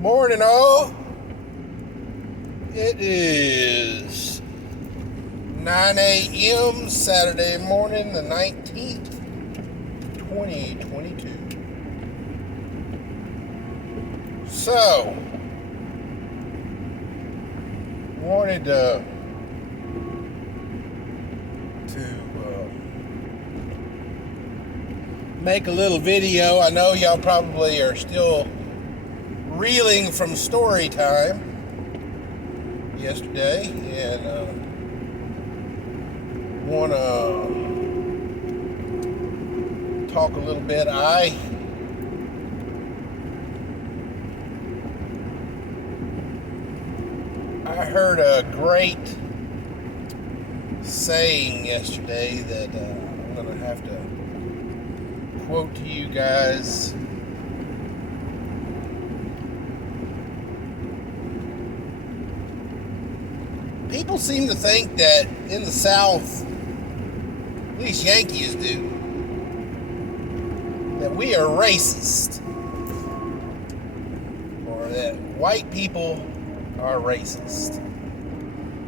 Morning, all. It is 9 a.m. Saturday morning, the 19th, 2022. So, wanted to make a little video. I know y'all probably are still reeling from story time yesterday, and want to talk a little bit. I heard a great saying yesterday that I'm going to have to quote to you guys. People seem to think that in the South, at least Yankees do, that we are racist, or that white people are racist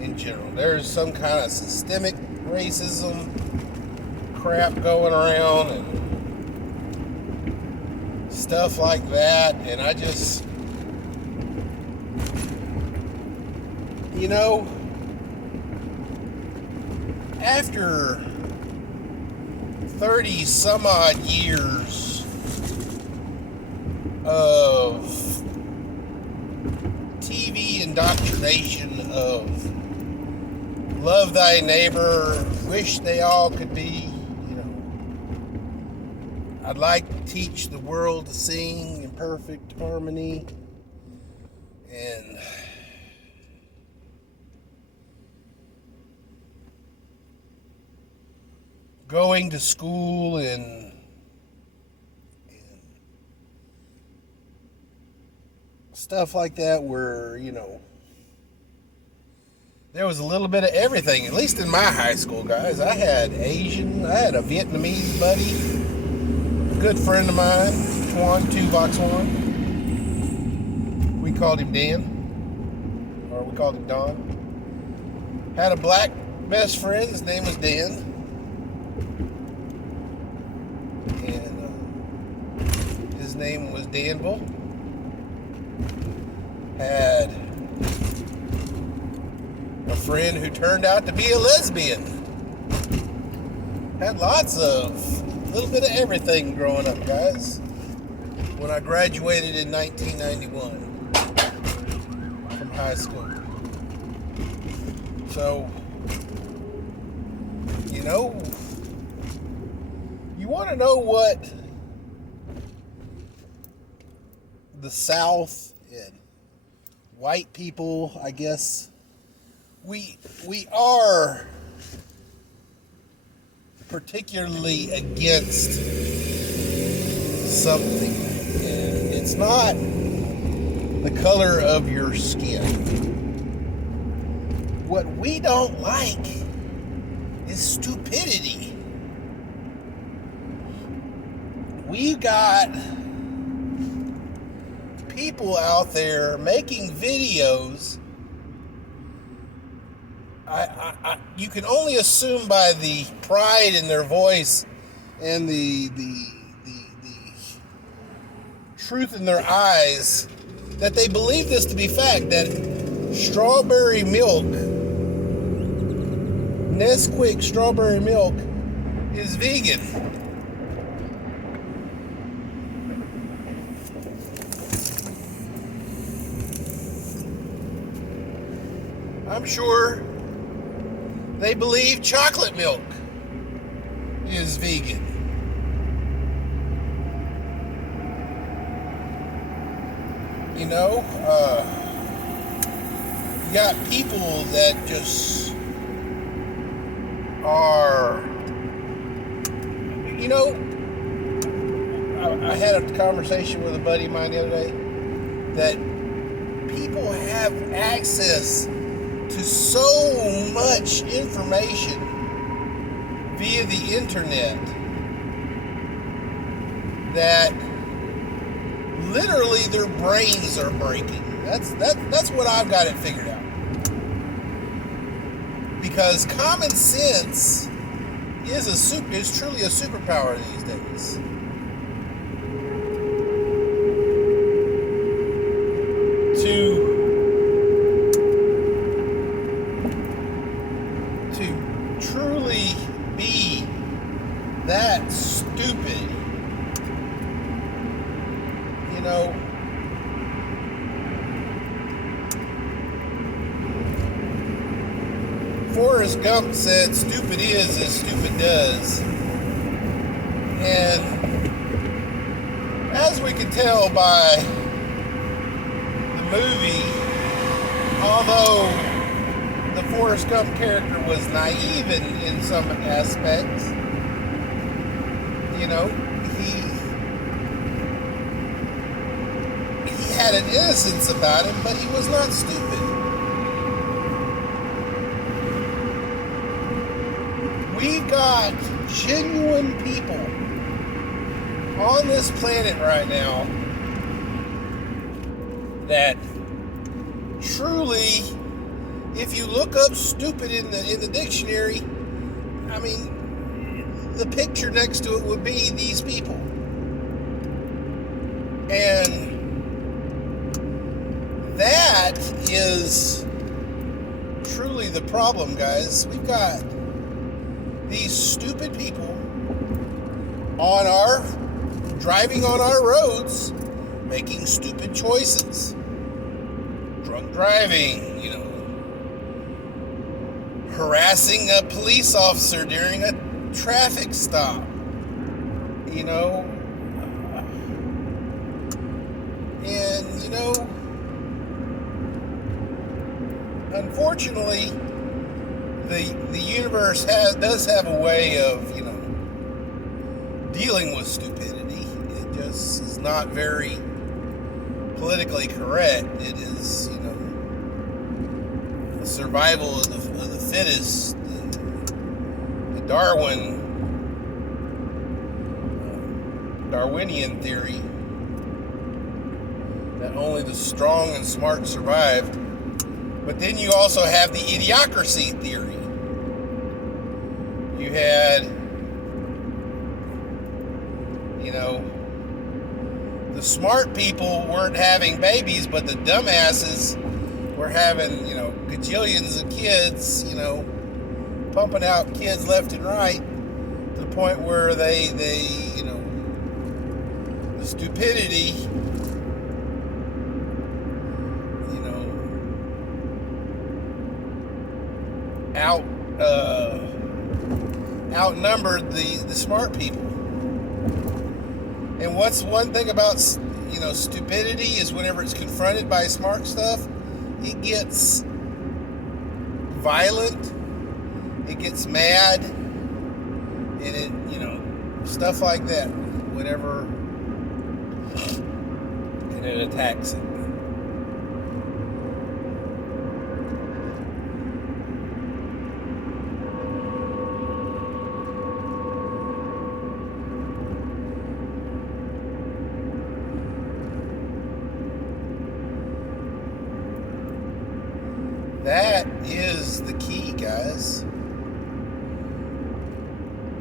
in general. There's some kind of systemic racism crap going around and stuff like that, and I just, after 30 some odd years of TV indoctrination of love thy neighbor, wish they all could be, I'd like to teach the world to sing in perfect harmony, and going to school and stuff like that, where there was a little bit of everything, at least in my high school, guys. I had Asian, I had a Vietnamese buddy, a good friend of mine, Juan, 2Box1. We called him Dan, or we called him Don. Had a black best friend, his name was Dan. And his name was Danville. Had a friend who turned out to be a lesbian. Had lots of, a little bit of everything growing up, guys. When I graduated in 1991 from high school. So, you want to know what the South and white people, I guess, we are particularly against something, and it's not the color of your skin. What we don't like is stupidity. We've got people out there making videos. You can only assume by the pride in their voice and the truth in their eyes that they believe this to be fact, that strawberry milk, Nesquik strawberry milk, is vegan. I'm sure they believe chocolate milk is vegan. You got people that just are, I had a conversation with a buddy of mine the other day that people have access to so much information via the internet that literally their brains are breaking. That's what I've got it figured out. Because common sense is truly a superpower these days. To truly be that stupid, you know, Forrest Gump said, "Stupid is as stupid does." And as we can tell by the movie, although the Forrest Gump character was naive in some aspects, you know, he had an innocence about him, but he was not stupid. We've got genuine people on this planet right now that truly, if you look up stupid in the dictionary, I mean, the picture next to it would be these people. And that is truly the problem, guys. We've got these stupid people driving on our roads, making stupid choices. Drunk driving, you know, harassing a police officer during a traffic stop, you know, and, you know, unfortunately, the universe does have a way of, you know, dealing with stupidity. It just is not very politically correct. It is, you know, the survival of the fittest, the Darwinian theory that only the strong and smart survive. But then you also have the idiocracy theory. You had, you know, the smart people weren't having babies, but the dumbasses were having, you know, gajillions of kids, you know, pumping out kids left and right to the point where they you know, the stupidity, you know, outnumbered the smart people. And what's one thing about, you know, stupidity is whenever it's confronted by smart stuff, it gets violent, it gets mad, and it, you know, stuff like that, whenever, and it attacks it. That is the key, guys.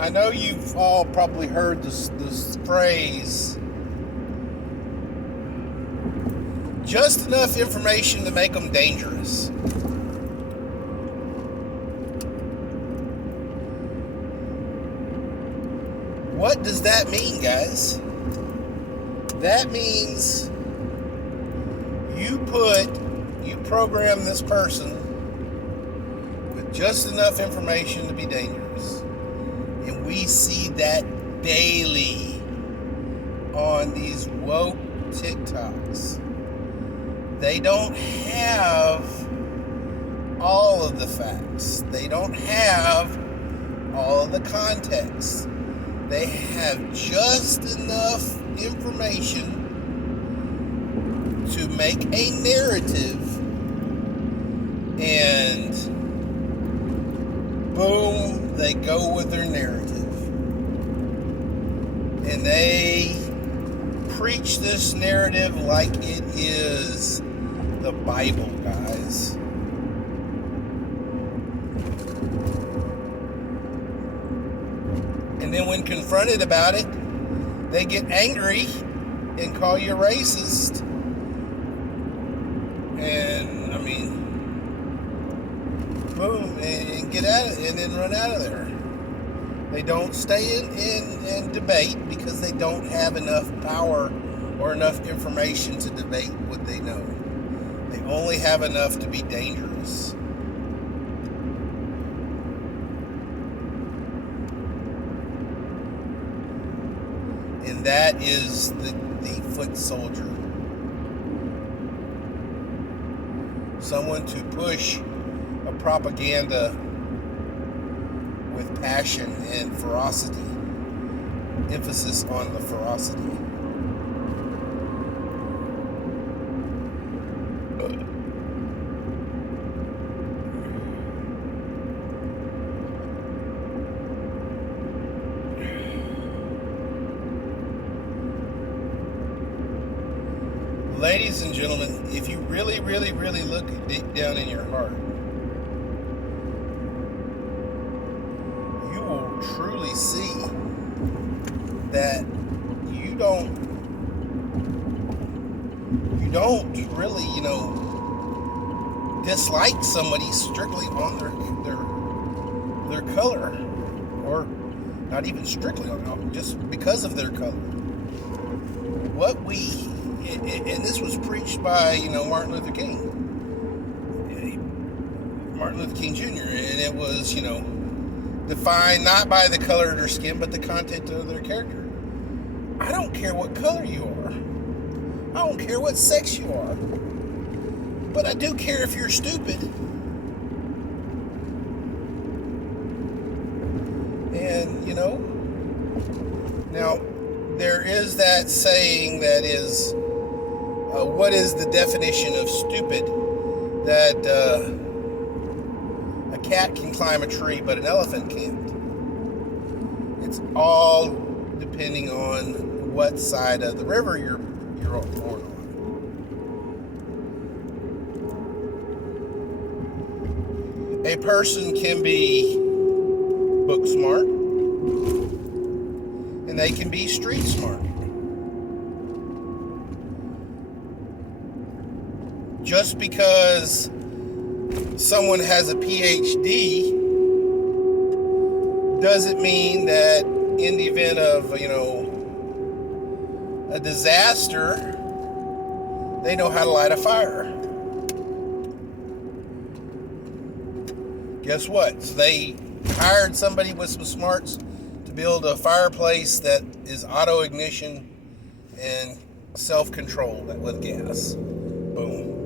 I know you've all probably heard this phrase, just enough information to make them dangerous. What does that mean, guys? That means you program this person with just enough information to be dangerous. And we see that daily on these woke TikToks. They don't have all of the facts. They don't have all of the context. They have just enough information to make a narrative, and boom, they go with their narrative. And they preach this narrative like it is the Bible, guys. And then when confronted about it, they get angry and call you a racist. And, I mean, boom, and get out of it, and then run out of there. They don't stay in debate because they don't have enough power or enough information to debate what they know. They only have enough to be dangerous. And that is the foot soldier. Someone to push a propaganda with passion and ferocity. Emphasis on the ferocity. Ladies and gentlemen, if you really, really, really look deep down in your heart, you will truly see that you don't really, dislike somebody strictly on their color, or not even strictly on, just because of their color. And this was preached by, Martin Luther King Jr., and it was, defined not by the color of their skin, but the content of their character. I don't care what color you are. I don't care what sex you are. But I do care if you're stupid. And, now, there is that saying that is, what is the definition of stupid? That a cat can climb a tree, but an elephant can't. It's all depending on what side of the river you're born on. A person can be book smart, and they can be street smart. Just because someone has a PhD doesn't mean that in the event of, a disaster, they know how to light a fire. Guess what? So they hired somebody with some smarts to build a fireplace that is auto ignition and self-control with gas. Boom.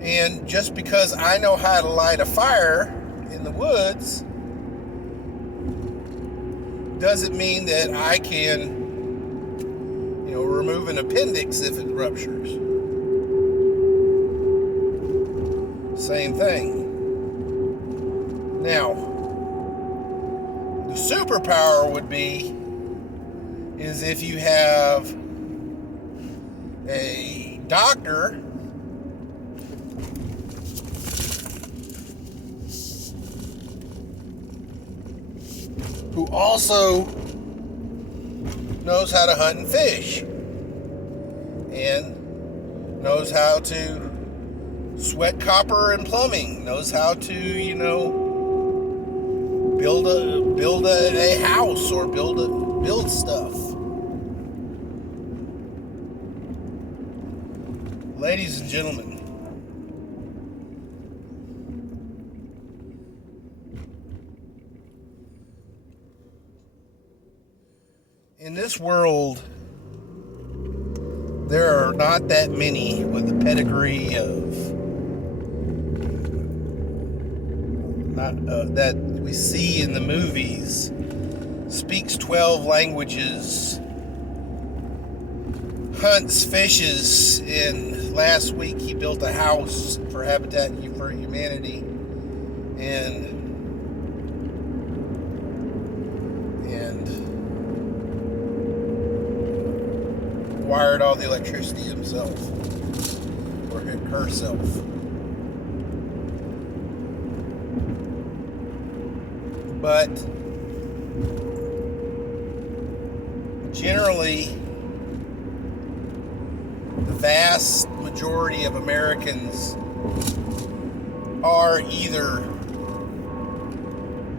And just because I know how to light a fire in the woods doesn't mean that I can, remove an appendix if it ruptures. Same thing. Now, the superpower would be is if you have a doctor who also knows how to hunt and fish, and knows how to sweat copper and plumbing, knows how to, build a house or build stuff. Ladies and gentlemen, in this world, there are not that many with the pedigree of that we see in the movies, speaks 12 languages, hunts, fishes, and last week he built a house for Habitat for Humanity, and wired all the electricity himself or herself. But generally, the vast majority of Americans are either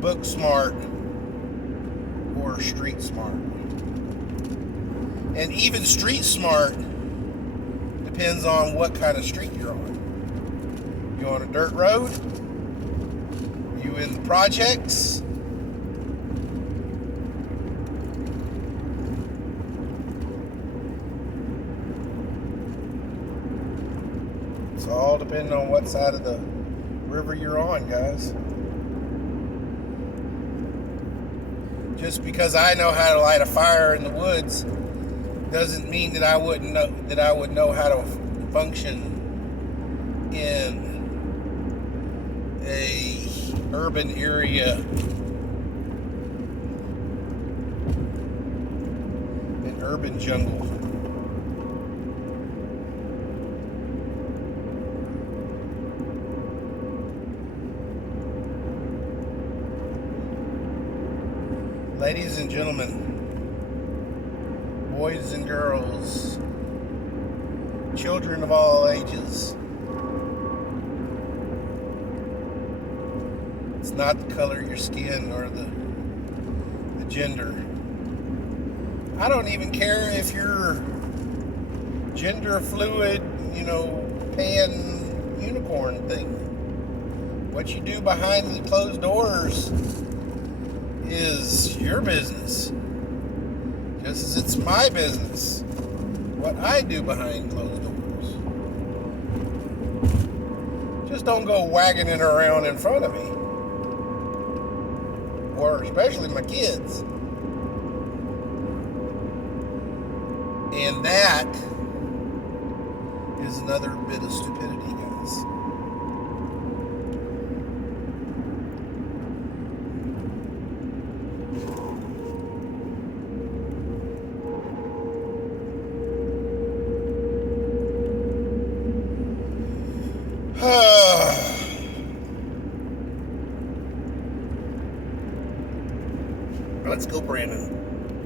book smart or street smart. And even street smart depends on what kind of street you're on. You on a dirt road? Are you in the projects? It's all depending on what side of the river you're on, guys. Just because I know how to light a fire in the woods doesn't mean that I would know how to function in a urban area, an urban jungle. Ladies and gentlemen, boys and girls, children of all ages, it's not the color of your skin or the gender. I don't even care if you're gender fluid, pan unicorn thing. What you do behind the closed doors is your business, just as it's my business what I do behind closed doors. Just don't go wagging it around in front of me, or especially my kids. And that is another bit of stupidity, guys. Let's go, Brandon.